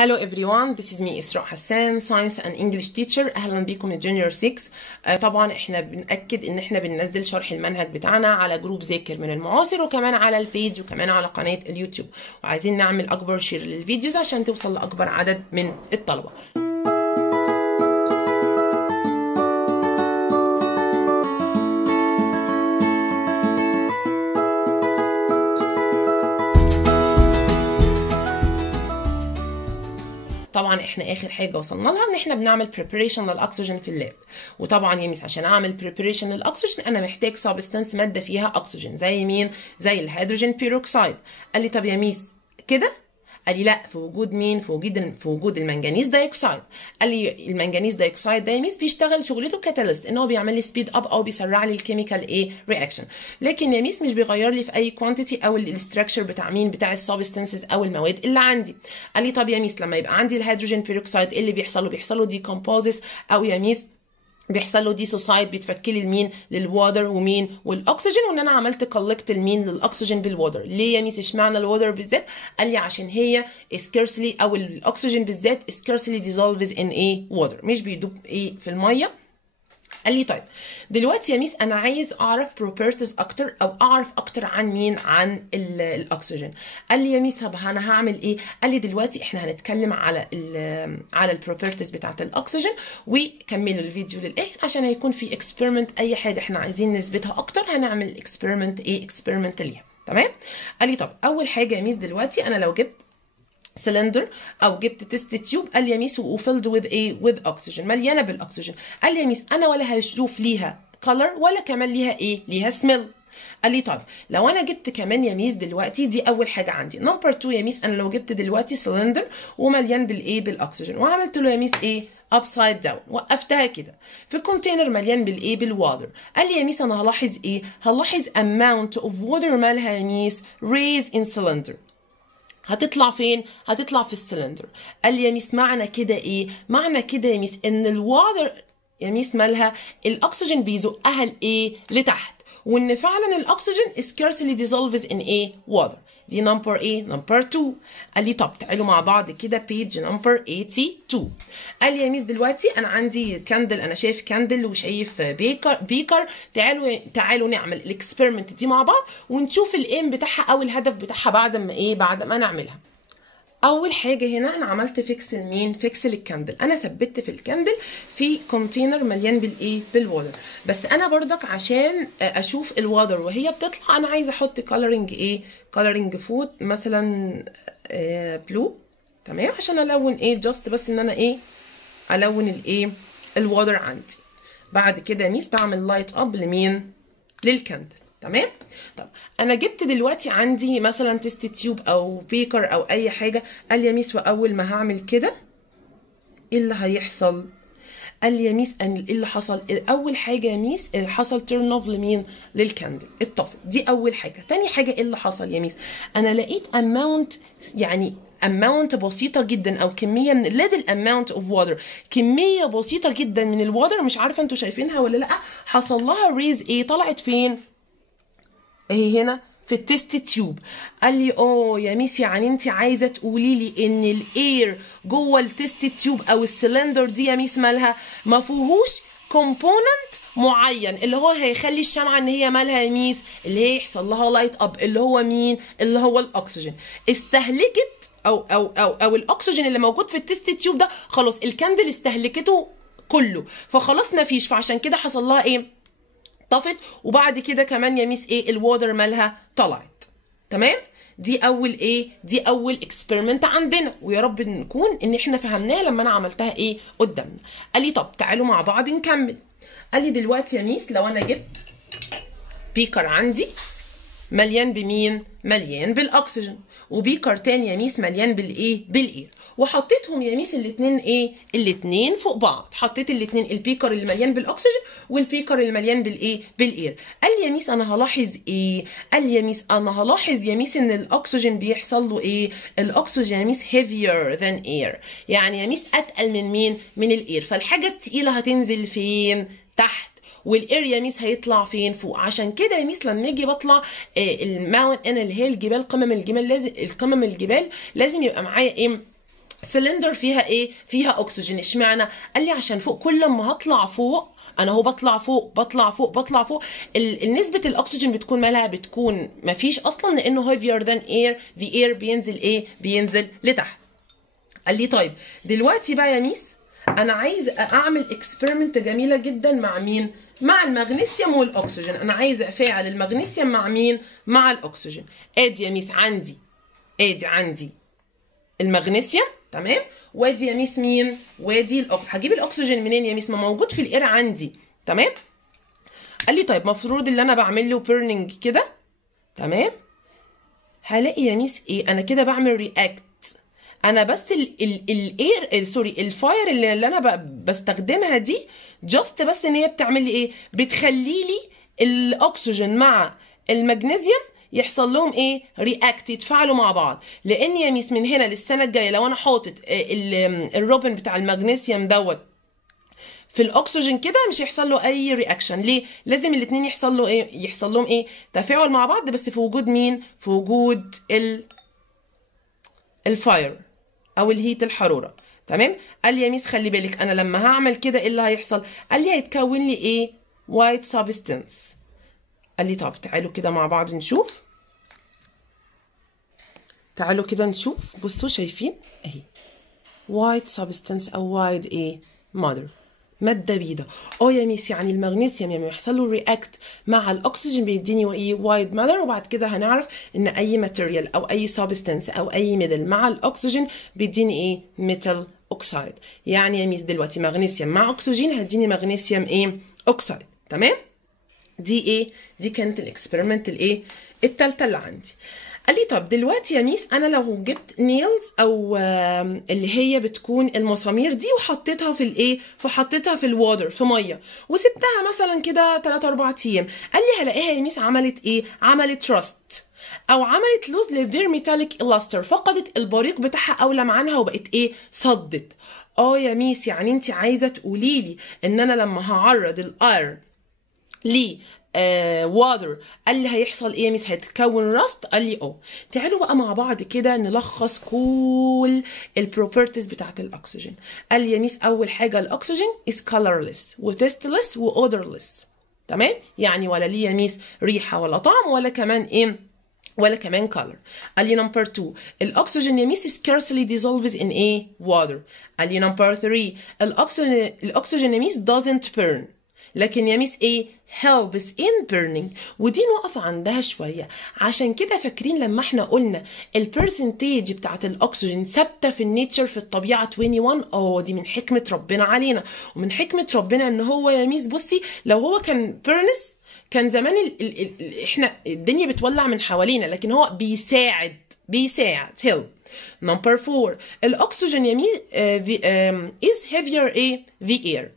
Hello everyone, this is me إسراء حسان, Science and English Teacher. أهلا بكم من Junior 6. طبعا احنا بنأكد ان احنا بننزل شرح المنهج بتاعنا على جروب ذاكر من المعاصر وكمان على البيج وكمان على قناة اليوتيوب، وعايزين نعمل أكبر شير للفيديوز عشان توصل لأكبر عدد من الطلبة. طبعا احنا اخر حاجه وصلنا لها ان احنا بنعمل preparation للاكسجين في اللاب، وطبعا يا ميس عشان اعمل preparation للاكسجين انا محتاج سبستانس ماده فيها اكسجين زي مين؟ زي الهيدروجين بيروكسيد. قال لي طب يا ميس كده؟ قال لي لا، في وجود مين؟ في وجود المنجنيز دايوكسيد. قال لي المنجنيز دايوكسيد ده يا ميس بيشتغل شغلته كاتاليست، ان هو بيعمل لي سبيد اب او بيسرع لي الكيميكال رياكشن، لكن يا ميس مش بيغير لي في اي كوانتيتي او الاستراكشر بتاع مين؟ بتاع السبستانسز او المواد اللي عندي. قال لي طب يا ميس لما يبقى عندي الهيدروجين بيروكسيد ايه اللي بيحصل له؟ بيحصل له ديكومبوزس او يا ميس بيحصل له ديسوسايد، بيتفك لي المين؟ للواتر ومين؟ والاكسجين، وان انا عملت كولكت المين؟ للاكسجين بالواتر. ليه يا ميس اشمعنى الواتر بالذات؟ قال لي عشان هي سكيرسلي او الاكسجين بالذات سكيرسلي ديزولفز ان واتر، مش بيدوب في الميه. قال لي طيب دلوقتي يا ميس انا عايز اعرف بروبرتيز اكتر او اعرف اكتر عن مين؟ عن الاكسجين. قال لي يا ميس طب انا هعمل ايه؟ قال لي دلوقتي احنا هنتكلم على البروبرتيز بتاعت الاكسجين، وكملوا الفيديو للاخر عشان هيكون في اكسبيرمنت، اي حاجه احنا عايزين نثبتها اكتر هنعمل اكسبيرمنت ليها. تمام؟ قال لي طب اول حاجه يا ميس دلوقتي انا لو جبت سلندر او جبت تيست تيوب، قال لي يا ميس وفيلد وذ اكسجين، مليانه بالاكسجين. قال لي يا ميس انا ولا هشوف ليها كلر ولا كمان ليها ليها سميل. قال لي طب لو انا جبت كمان يا ميس دلوقتي، دي اول حاجه عندي. نمبر 2 يا ميس انا لو جبت دلوقتي سلندر ومليان بالاكسجين وعملت له يا ميس ابسايد داون، وقفتها كده في كونتينر مليان بالواتر. قال لي يا ميس انا هلاحظ هلاحظ amount of water مالها يا ميس raise in cylinder. هتطلع فين؟ هتطلع في السلندر. قال لي يا ميس معنى كده معنى كده يا ميس ان الواتر يا ميس مالها الاكسجين بيزقها لتحت، وان فعلا الاكسجين scarcely dissolves in water. دي نمبر نمبر 2. قال لي طب تعالوا مع بعض كده بيج نمبر 82. قال لي يا ميس دلوقتي انا عندي كاندل، انا شايف كاندل وشايف بيكر. تعالوا نعمل الاكسبيرمنت دي مع بعض ونشوف الايم بتاعها او الهدف بتاعها بعد ما نعملها. اول حاجه هنا انا عملت فيكس فيكس للكاندل. انا ثبت في الكاندل في كونتينر مليان بالواتر، بس انا برضك عشان اشوف الواتر وهي بتطلع انا عايزه احط كولرنج كولرنج فود مثلا بلو. تمام؟ عشان الون جاست بس ان انا الون الواتر عندي. بعد كده ميس بعمل لايت اب للكاندل. تمام؟ طب انا جبت دلوقتي عندي مثلا تيست تيوب او بيكر او اي حاجه. قال لي يا ميس واول ما هعمل كده ايه اللي هيحصل؟ قال لي يا ميس ايه اللي حصل؟ اول حاجه يا ميس حصل تيرن اوف للكاندل، اتطفت. دي اول حاجه. تاني حاجه ايه اللي حصل يا ميس؟ انا لقيت اماونت بسيطه جدا او كميه من ليتل اماونت اوف واتر، كميه بسيطه جدا من الواتر، مش عارفه انتوا شايفينها ولا لا، حصل لها ريز طلعت فين؟ اهي هنا في التيست تيوب. قال لي يا ميس يعني انت عايزه تقولي لي ان الاير جوه التيست تيوب او السلندر دي يا ميس مالها ما فيهوش كومبوننت معين اللي هو هيخلي الشمعه ان هي مالها يا ميس اللي هي يحصل لها لايت اب، اللي هو مين؟ اللي هو الاكسجين. استهلكت او الاكسجين اللي موجود في التيست تيوب ده خلاص الكاندل استهلكته كله، فخلاص ما فيش، فعشان كده حصل لها طفت. وبعد كده كمان يا ميس الواتر مالها طلعت. تمام؟ دي اول اكسبيرمنت عندنا، ويا رب نكون ان احنا فهمناها لما انا عملتها قدامنا. قال لي طب تعالوا مع بعض نكمل. قال لي دلوقتي يا ميس لو انا جبت بيكر عندي مليان بمين؟ مليان بالاكسجين، وبيكر تاني يا ميس مليان بالاير، وحطيتهم يا ميس الاثنين فوق بعض. حطيت الاثنين، البيكر اللي مليان بالاكسجين والبيكر اللي مليان بالاير. قال لي يا ميس انا هلاحظ قال لي يا ميس انا هلاحظ يا ميس ان الاكسجين بيحصل له الاكسجين يا ميس heavier than air، يعني يا ميس اتقل من الاير، فالحاجه الثقيله هتنزل فين؟ تحت، والاريا ميس هيطلع فين؟ فوق. عشان كده يا ميس لما اجي بطلع الماونت اللي هي الجبال، قمم الجبال لازم يبقى معايا سلندر فيها ايه؟ فيها اكسجين. اشمعنى؟ قال لي عشان فوق كل ما هطلع فوق انا هو بطلع فوق بطلع فوق بطلع فوق نسبة الاكسجين بتكون مالها؟ بتكون مفيش اصلا، لانه heavier than air. the air بينزل ايه؟ بينزل لتحت. قال لي طيب دلوقتي بقى يا ميس انا عايز اعمل اكسبيرمنت جميلة جدا مع مين؟ مع المغنيسيوم والاكسجين. انا عايز افاعل المغنيسيوم مع مين؟ مع الاكسجين. ادي يا ميس عندي، ادي عندي المغنيسيوم، تمام، وادي يا ميس مين؟ وادي الاكسجين. هجيب الاكسجين منين يا ميس؟ ما موجود في الاير عندي، تمام. قال لي طيب مفروض اللي انا بعمل له بيرنينج كده، تمام، هلاقي يا ميس ايه؟ انا كده بعمل رياكت. انا بس الاير سوري الفاير اللي انا بستخدمها دي جاست بس ان هي بتعمل لي ايه؟ بتخلي لي الاكسجين مع المغنيسيوم يحصل لهم ايه؟ رياكت، يتفاعلوا مع بعض. لان يا ميس من هنا للسنه الجايه لو انا حاطط الروبن بتاع المغنيسيوم دوت في الاكسجين كده مش هيحصل له اي رياكشن. ليه؟ لازم الاثنين يحصل له ايه؟ يحصل لهم ايه؟ تفاعل مع بعض، بس في وجود مين؟ في وجود الفاير او الهيت، الحراره، تمام. قال لي يا ميس خلي بالك انا لما هعمل كده ايه اللي هيحصل؟ قال لي هيتكون لي ايه؟ وايت سبستانس. قال لي طب تعالوا كده مع بعض نشوف، تعالوا كده نشوف. بصوا شايفين اهي وايت سبستانس او وايت ايه؟ مادر، ماده بيضاء. يا ميس يعني المغنيسيوم لما يحصل له رياكت مع الاكسجين بيديني ايه؟ وايت مادر. وبعد كده هنعرف ان اي ماتيريال او اي سبستانس او اي ميتال مع الاكسجين بيديني ايه؟ ميتال اوكسايد. يعني يا ميس دلوقتي مغنيسيوم مع اكسجين هتديني مغنيسيوم ايه؟ اوكسايد، تمام. دي ايه؟ دي كانت الاكسبيرمنت الايه؟ التالتة اللي عندي. قال لي طب دلوقتي يا ميس انا لو جبت نيلز او اللي هي بتكون المسامير دي وحطيتها في الايه؟ فحطيتها في الواتر، في ميه، وسبتها مثلا كده 3 4 ايام، قال لي هلاقيها يا ميس عملت ايه؟ عملت راست او عملت لوز للذير ميتاليك الاستر، فقدت البريق بتاعها او لمعانها وبقت ايه؟ صدت. يا ميس يعني انت عايزه تقولي لي ان انا لما هعرض الايرن ليه واتر قال لي هيحصل ايه يا ميس؟ هيتكون راست. قال لي تعالوا بقى مع بعض كده نلخص كل البروبرتيز بتاعت الاكسجين. قال لي يا ميس اول حاجه الاكسجين is colorless وتستلس واودرلس، تمام، يعني ولا ليه يا ميس ريحه ولا طعم ولا كمان ايه؟ ولا كمان color. قال لي نمبر 2 الاكسجين يا ميس scarcely dissolves in ايه؟ water. قال لي نمبر 3 الاكسجين يا ميس doesn't burn، لكن يا ميس ايه؟ helps in burning. ودي نقف عندها شويه. عشان كده فاكرين لما احنا قلنا البرسنتيج بتاعت الاكسجين ثابته في النيتشر في الطبيعه 21؟ دي من حكمه ربنا علينا، ومن حكمه ربنا ان هو يا ميس بصي لو هو كان بيرنس كان زمان احنا الدنيا بتولع من حوالينا، لكن هو بيساعد help. نمبر 4 الاكسجين يا ميس is heavier ايه؟ the air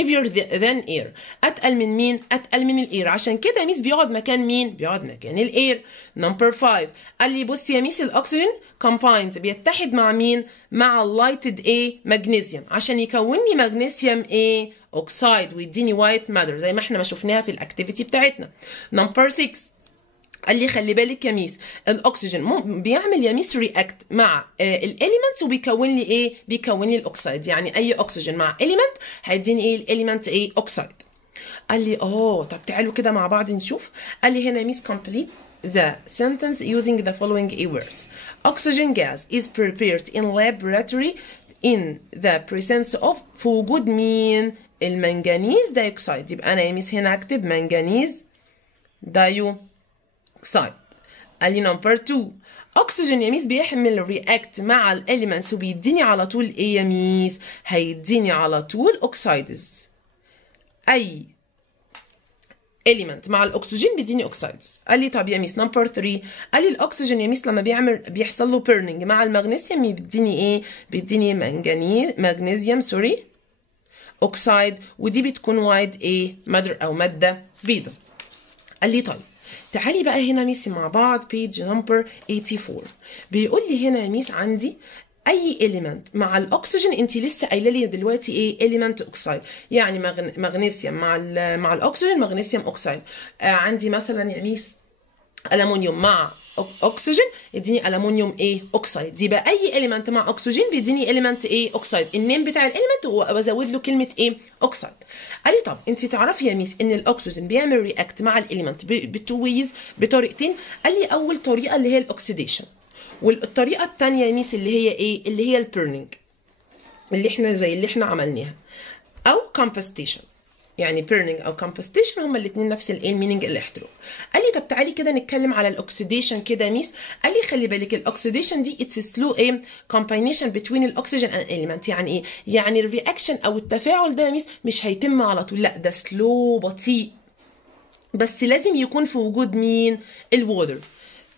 heavier than air. اتقل من مين؟ اتقل من الاير. عشان كده يا ميس بيقعد مكان مين؟ بيقعد مكان الاير. نمبر 5 قال لي بصي يا ميس الاكسجين combines بيتحد مع مين؟ مع اللايتد ايه؟ مغنيسيوم، عشان يكون لي مغنيسيوم ايه؟ اوكسايد، ويديني وايت ماتر زي ما احنا ما شفناها في الاكتيفيتي بتاعتنا. نمبر 6 قال لي خلي بالك يا ميس الاكسجين بيعمل يا ميس رياكت مع الاليمنتس وبيكون لي ايه؟ بيكون لي الاكسايد. يعني اي اكسجين مع اليمنت هيديني ايه؟ الاليمنت ايه؟ اوكسايد. قال لي طب تعالوا كده مع بعض نشوف. قال لي هنا يا ميس complete the sentence using the following words. Oxygen gas is prepared in laboratory in the presence of في وجود مين؟ المنجنيز دايوكسيد. يبقى انا يا ميس هنا اكتب منجنيز دايوكسيد. قال لي نمبر 2 اكسجين يا ميس بيحمل رياكت مع الاليمنتس وبيديني على طول ايه يا ميس؟ هيديني على طول اوكسايدز. اي element مع الاكسجين بيديني اوكسايدز. قال لي طب يا ميس نمبر 3 قال لي الاكسجين يا ميس لما بيحصل له بيرنينج مع المغنيسيوم بيديني ايه؟ بيديني مغنيسيوم اوكسايد، ودي بتكون وايت ايه؟ مادر او ماده بيضاء. قال لي طيب تعالي بقى هنا ميس مع بعض بيج نمبر 84. بيقول لي هنا يا ميس عندي اي element مع الاكسجين، انت لسه قايله لي دلوقتي ايه؟ element اوكسايد، يعني مغنيسيوم مع الاكسجين مغنيسيوم اوكسايد. عندي مثلا يا ميس ألمونيوم مع اكسجين يديني ألمونيوم ايه اوكسايد. يبقى اي اليمنت مع اكسجين بيديني اليمنت ايه اوكسايد. النيم بتاع الاليمنت وازود له كلمه ايه اوكسايد. قال لي طب انت تعرفي يا ميس ان الاكسجين بيعمل رياكت مع الاليمنت بتويز بطريقتين. قال لي اول طريقه اللي هي الاكسيديشن، والطريقه الثانيه يا ميس اللي هي ايه اللي هي البيرنينج اللي احنا زي اللي احنا عملناها، او كومبستيشن. يعني بيرنينج او كومبستيشن هما الاثنين نفس الايه الميننج الاحتراق. قال لي طب تعالي كده نتكلم على الاكسيديشن كده يا ميس. قال لي خلي بالك الاكسيديشن دي اتس سلو ايه كومباينيشن بتوين الاكسجين اند اليمنت. يعني ايه؟ يعني الرياكشن او التفاعل ده يا ميس مش هيتم على طول، لا ده سلو بطيء، بس لازم يكون في وجود مين؟ الووتر.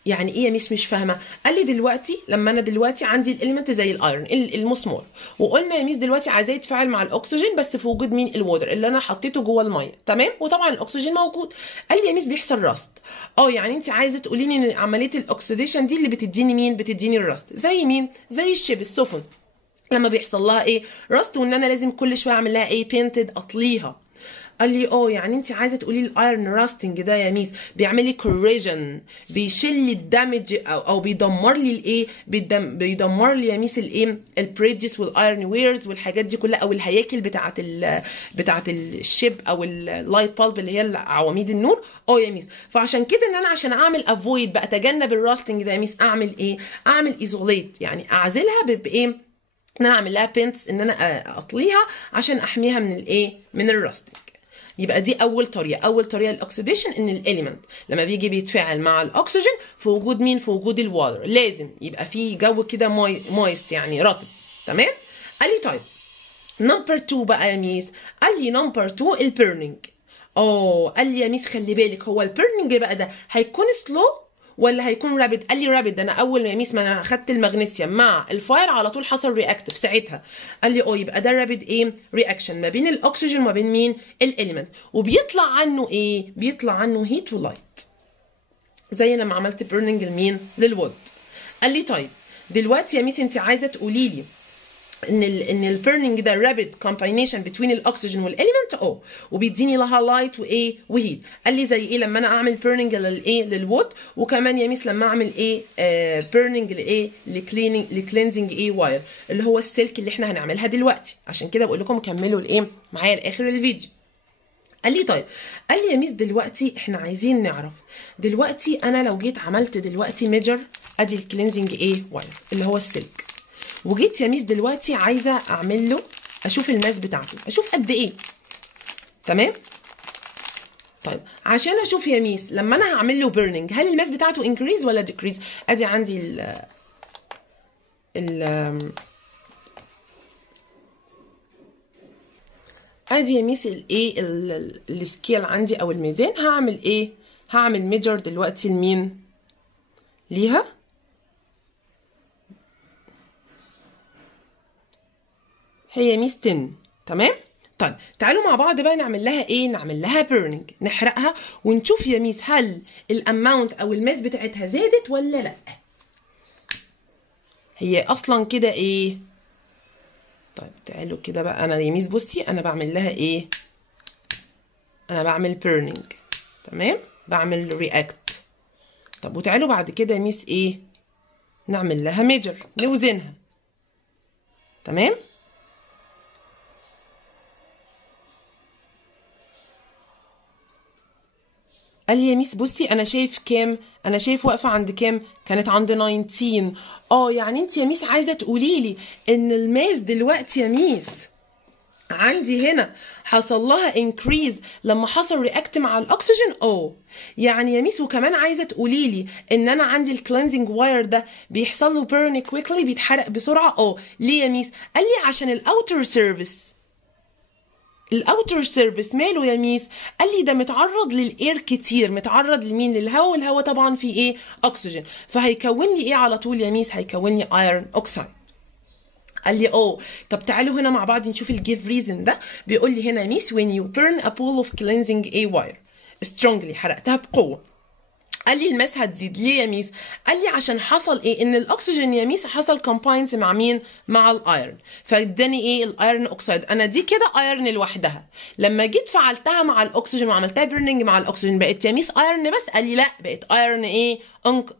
يعني ايه يا ميس مش فاهمه؟ قال لي دلوقتي لما انا دلوقتي عندي الاليمنت زي الايرون المسمار، وقلنا يا ميس دلوقتي عايزاه يتفاعل مع الاكسجين بس في وجود مين؟ الووتر اللي انا حطيته جوه الميه، تمام؟ وطبعا الاكسجين موجود. قال لي يا ميس بيحصل راست. يعني انت عايزه تقولي لي ان عمليه الاكسيديشن دي اللي بتديني مين؟ بتديني الراست. زي مين؟ زي الشيب السفن لما بيحصل لها ايه؟ راست، وان انا لازم كل شويه اعمل لها ايه؟ بينتد، اطليها. قال لي يعني انت عايزه تقولي الايرون راستنج ده يا ميس بيعمل لي كوريجن، بيشيل لي الدمج او بيدمر لي الايه؟ بيدمر لي يا ميس الايه؟ البريدجز والايرون ويرز والحاجات دي كلها، او الهياكل بتاعه الشيب او اللايت بالب اللي هي عواميد النور. يا ميس فعشان كده ان انا عشان اعمل افويد بقى اتجنب الراستنج ده يا ميس اعمل ايه؟ اعمل ايزوليت، يعني اعزلها بايه؟ ان انا اعمل لها بينتس، ان انا اطليها عشان احميها من الايه؟ من الراستنج. يبقى دي اول طريقه. اول طريقه الاكسيديشن ان الاليمنت لما بيجي بيتفاعل مع الاكسجين في وجود مين؟ في وجود الواتر، لازم يبقى في جو كده مويست يعني رطب، تمام؟ قال لي طيب نمبر 2 بقى يا ميس. قال لي نمبر 2 البيرنينج. قال لي يا ميس خلي بالك، هو البيرنينج بقى ده هيكون سلو ولا هيكون رابد؟ قال لي رابد. ده انا اول يا ميس ما انا اخدت المغنيسيوم مع الفاير على طول حصل رياكتيف ساعتها. قال لي يبقى ده رابد ايه؟ رياكشن ما بين الاكسجين وما بين مين؟ الاليمنت، وبيطلع عنه ايه؟ بيطلع عنه هيت ولايت، زي لما عملت بيرنينج لمين؟ للوود. قال لي طيب دلوقتي يا ميس انت عايزه تقولي لي ان البيرنينج ده رابيد كومباينيشن بتوين الاكسجين والاليمنت وبيديني لها لايت وايه؟ وهيت. قال لي زي ايه؟ لما انا اعمل بيرنينج للايه؟ للوود، وكمان يا ميس لما اعمل ايه؟ بيرنينج لايه؟ لكلينزنج ايه؟ واير، اللي هو السلك اللي احنا هنعملها دلوقتي. عشان كده بقول لكم كملوا الايه معايا لاخر الفيديو. قال لي طيب، قال لي يا ميس دلوقتي احنا عايزين نعرف دلوقتي انا لو جيت عملت دلوقتي ميجر، ادي الكلينزنج ايه؟ واير اللي هو السلك، وجيت يا ميس دلوقتي عايزه اعمل له اشوف الماس بتاعته، اشوف قد ايه، تمام؟ طيب عشان اشوف يا ميس لما انا هعمل له بيرنينج هل الماس بتاعته انكريز ولا ديكريز؟ ادي عندي ادي يا ميس الايه السكيل عندي او الميزان. هعمل ايه؟ هعمل ميجر دلوقتي لمين؟ ليها. هي ميس 10، تمام؟ طيب تعالوا مع بعض بقى نعمل لها ايه؟ نعمل لها بيرنينج، نحرقها ونشوف يا ميس هل الاماونت او الماس بتاعتها زادت ولا لا. هي اصلا كده ايه؟ طيب تعالوا كده بقى، انا يا ميس بصي انا بعمل لها ايه؟ انا بعمل بيرنينج، تمام؟ بعمل رياكت. طب وتعالوا بعد كده يا ميس ايه؟ نعمل لها ميجر، نوزنها، تمام؟ قال لي يا ميس بصي انا شايف كام؟ انا شايف واقفه عند كام؟ كانت عند 19. يعني انت يا ميس عايزه تقولي لي ان الماس دلوقتي يا ميس عندي هنا حصل لها انكريز لما حصل رياكت مع الاكسجين. يعني يا ميس وكمان عايزه تقولي لي ان انا عندي الكلينزنج واير ده بيحصل له بيرن كويكلي، بيتحرق بسرعه. ليه يا ميس؟ قال لي عشان الاوتر سيرفيس. الاوتر سيرفيس ماله يا ميس؟ قال لي ده متعرض للاير كتير، متعرض لمين؟ للهواء، والهواء طبعا فيه ايه؟ اكسجين، فهيكون لي ايه على طول يا ميس؟ هيكون لي ايرون اوكسايد. قال لي طب تعالوا هنا مع بعض نشوف الجيف ريزن ده. بيقول لي هنا يا ميس when you burn a pool of cleansing a wire strongly، حرقتها بقوه، قال لي الماس هتزيد ليه يا ميس؟ قال لي عشان حصل ايه؟ ان الاكسجين يا ميس حصل كومباينز مع مين؟ مع الايرون، فاداني ايه؟ الايرون اوكسيد. انا دي كده ايرون لوحدها، لما جيت فعلتها مع الاكسجين وعملتها بيرنينج مع الاكسجين بقت يا ميس ايرون بس؟ قال لي لا، بقت ايرون ايه؟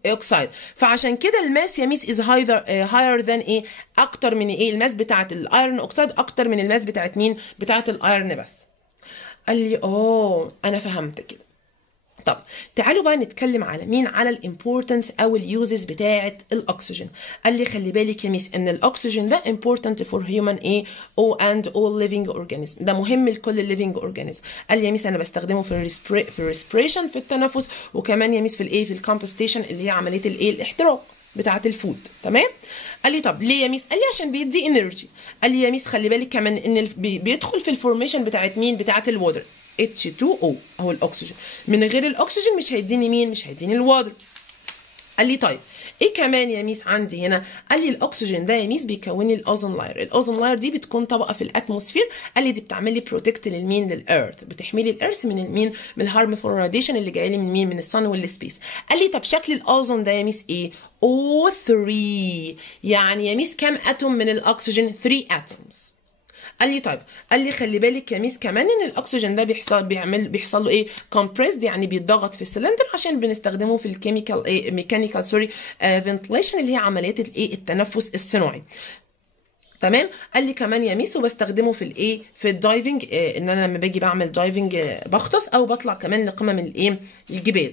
اوكسيد. فعشان كده الماس يا ميس از هاير ذان ايه؟ اكتر من ايه؟ الماس بتاعت الايرون اوكسيد اكتر من الماس بتاعت مين؟ بتاعت الايرون بس. قال لي انا فهمت كده. طب تعالوا بقى نتكلم على مين؟ على الامبورتنس او اليوزز بتاعه الاكسجين. قال لي خلي بالك يا ميس ان الاكسجين ده important for human ايه and all living organism، ده مهم لكل الليفنج اورجانيزم. قال لي يا ميس انا بستخدمه في الريسبريشن في التنفس، وكمان يا ميس في الايه؟ في الكومبوستيشن اللي هي عمليه الايه؟ الاحتراق بتاعه الفود. تمام؟ قال لي طب ليه يا ميس؟ قال لي عشان بيدي انرجي. قال لي يا ميس خلي بالك كمان ان بيدخل في الفورميشن بتاعه مين؟ بتاعه الووتر H2O اهو الاكسجين، من غير الاكسجين مش هيديني مين؟ مش هيديني الووتر. قال لي طيب ايه كمان يا ميس عندي هنا؟ قال لي الاكسجين ده يا ميس بيكون لي الاوزون لاير، الاوزون لاير دي بتكون طبقه في الاتموسفير. قال لي دي بتعمل لي بروتكت للمين؟ للارث، بتحمي لي الارث من المين؟ من الهارمفول راديشن اللي جاي لي من مين؟ من الصن والسبيس. قال لي طب شكل الاوزون ده يا ميس ايه؟ O3. يعني يا ميس كام اتوم من الاكسجين؟ 3 اتومز. قال لي طيب، قال لي خلي بالك يا ميس كمان ان الاكسجين ده بيحصل له ايه؟ كومبريسد، يعني بيتضغط في السلندر عشان بنستخدمه في الكيميكال ايه؟ ميكانيكال فنتليشن اللي هي عمليات الايه؟ التنفس الصناعي. تمام؟ قال لي كمان يا ميس وبستخدمه في الايه؟ في الدايفنج، ان انا لما باجي بعمل دايفنج بغطس او بطلع كمان لقمم الايه؟ الجبال.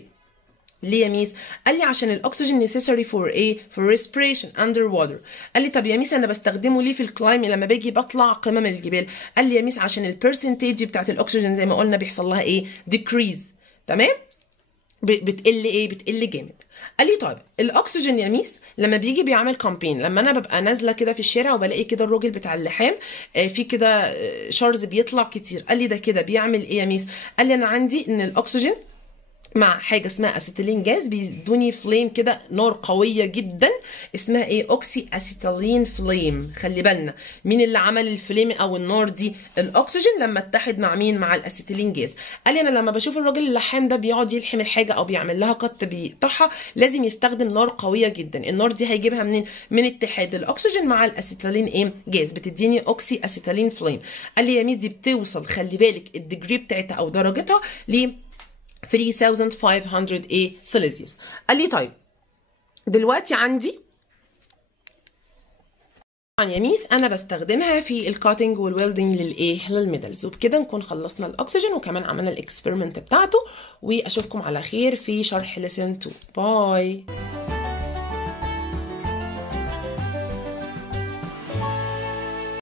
ليه يا ميس؟ قال لي عشان الاكسجين necessary for ايه؟ for respiration under water. قال لي طب يا ميس انا بستخدمه ليه في الكلايم لما باجي بطلع قمم الجبال؟ قال لي يا ميس عشان البرسنتيج بتاعت الاكسجين زي ما قلنا بيحصل لها ايه؟ decrease. تمام؟ بتقل ايه؟ بتقل جامد. قال لي طيب الاكسجين يا ميس لما بيجي بيعمل كامبين، لما انا ببقى نازله كده في الشارع وبلاقي كده الراجل بتاع اللحام في كده شارز بيطلع كتير، قال لي ده كده بيعمل ايه يا ميس؟ قال لي انا عندي ان الاكسجين مع حاجه اسمها اسيتيلين جاز بيدوني فليم كده، نار قويه جدا اسمها ايه؟ اوكسي اسيتيلين فليم. خلي بالنا مين اللي عمل الفليم او النار دي؟ الاكسجين لما اتحد مع مين؟ مع الاسيتيلين جاز. قال لي انا لما بشوف الراجل اللحام ده بيقعد يلحم الحاجه او بيعمل لها قط بيقطعها لازم يستخدم نار قويه جدا. النار دي هيجيبها منين؟ من اتحاد الاكسجين مع الاسيتيلين ايه؟ جاز، بتديني اوكسي اسيتيلين فليم. قال لي يا ميس دي بتوصل خلي بالك الديجري بتاعتها او درجتها ل 3500 ايه؟ سيليزيوس. قال لي طيب دلوقتي عندي طبعا يا ميس انا بستخدمها في الكاتنج والويلدنج للايه؟ للميدلز. وبكده نكون خلصنا الاكسجين وكمان عملنا الاكسبيرمنت بتاعته، واشوفكم على خير في شرح lesson 2. باي.